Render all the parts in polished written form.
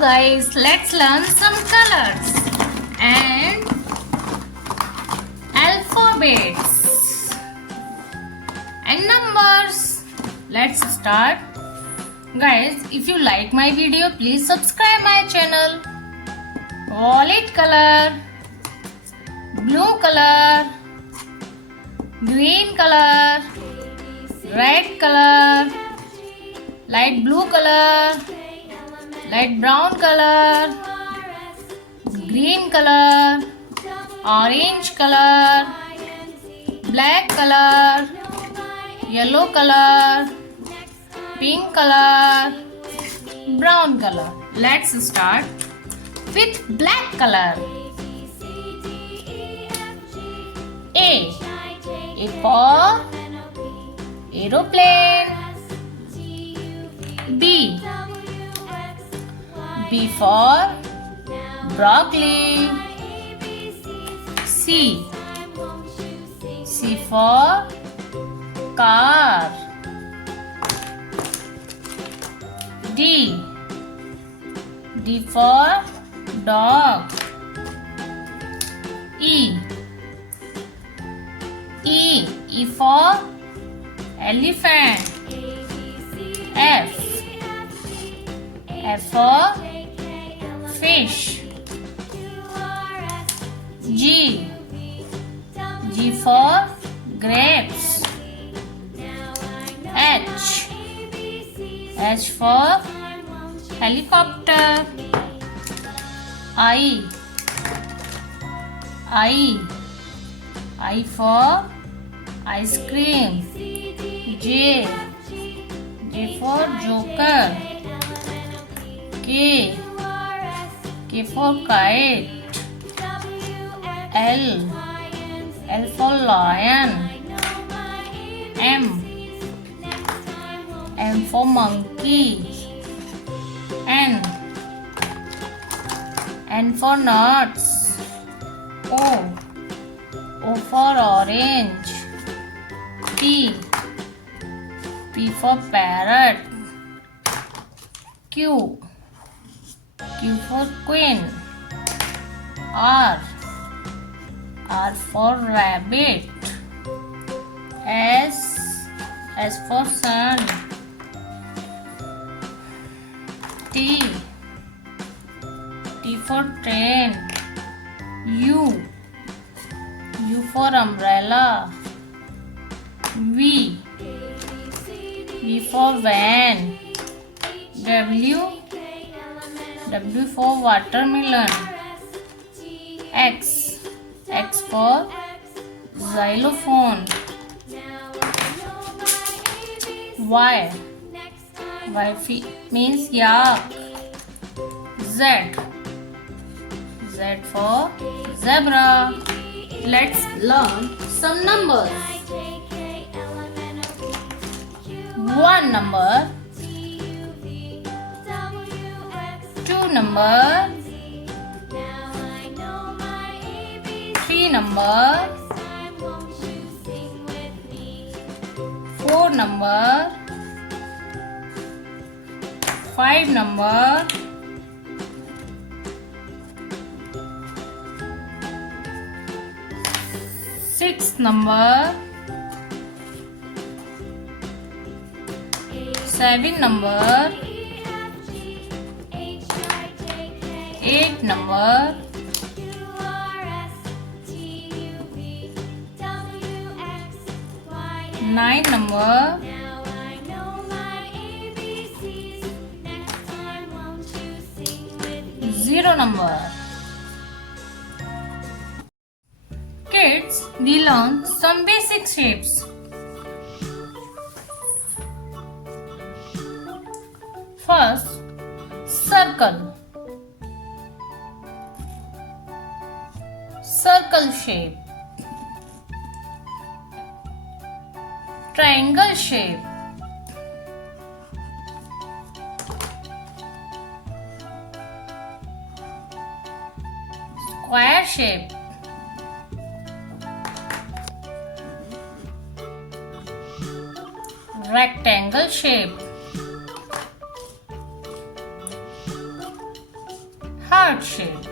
Guys, let's learn some colors and alphabets and numbers. Let's start. Guys, if you like my video, please subscribe my channel. Violet color, blue color, green color, red color, light blue color, light brown color, green color, orange color, black color, yellow color, pink color, brown color. Let's start with black color. A for aeroplane. B for broccoli. C for car. D for dog. E for elephant. F for fish. G for grapes. H for helicopter. I for ice cream. J for joker. K for kite. L for lion. M for monkey. N for nuts. O for orange. P for parrot. Q for queen. R for rabbit. S for sun. T for train. U for umbrella. V for van. W for watermelon. X for xylophone. Y means yak. Z for zebra. Let's learn some numbers. 1 number, 2 number, 3 number, 4 number, 5 number, 6 number, 7 number, 8 number, 9 number, 0 number. Kids, we learn some basic shapes. First, circle. Circle shape. Triangle shape. Square shape. Rectangle shape. heart shape.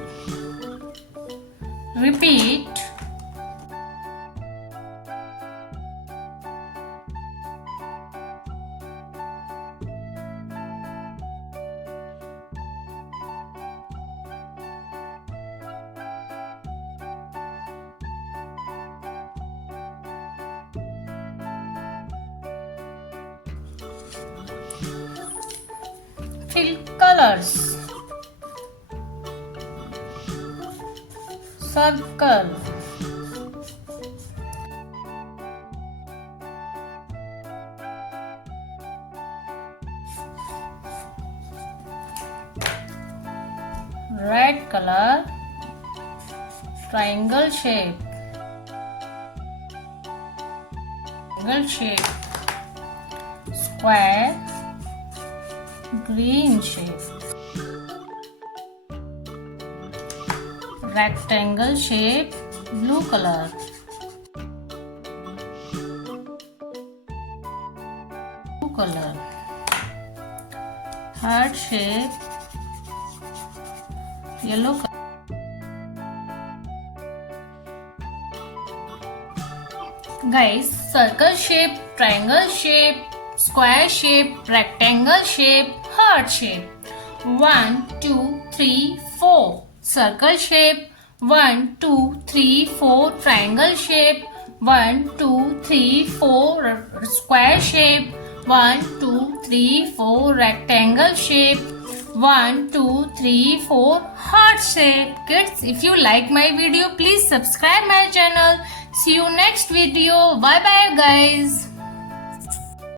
Repeat. Fill colors. Circle. Red color. Triangle shape. Triangle shape. Square. Green shape. Rectangle shape, blue color. Blue color. Heart shape, yellow color. Guys, circle shape, triangle shape, square shape, rectangle shape, heart shape. 1, 2, 3, 4. Circle shape. 1, 2, 3, 4. Triangle shape. 1, 2, 3, 4. Square shape. 1, 2, 3, 4. Rectangle shape. 1, 2, 3, 4. Heart shape. Kids, if you like my video, please subscribe my channel. See you next video. Bye bye guys.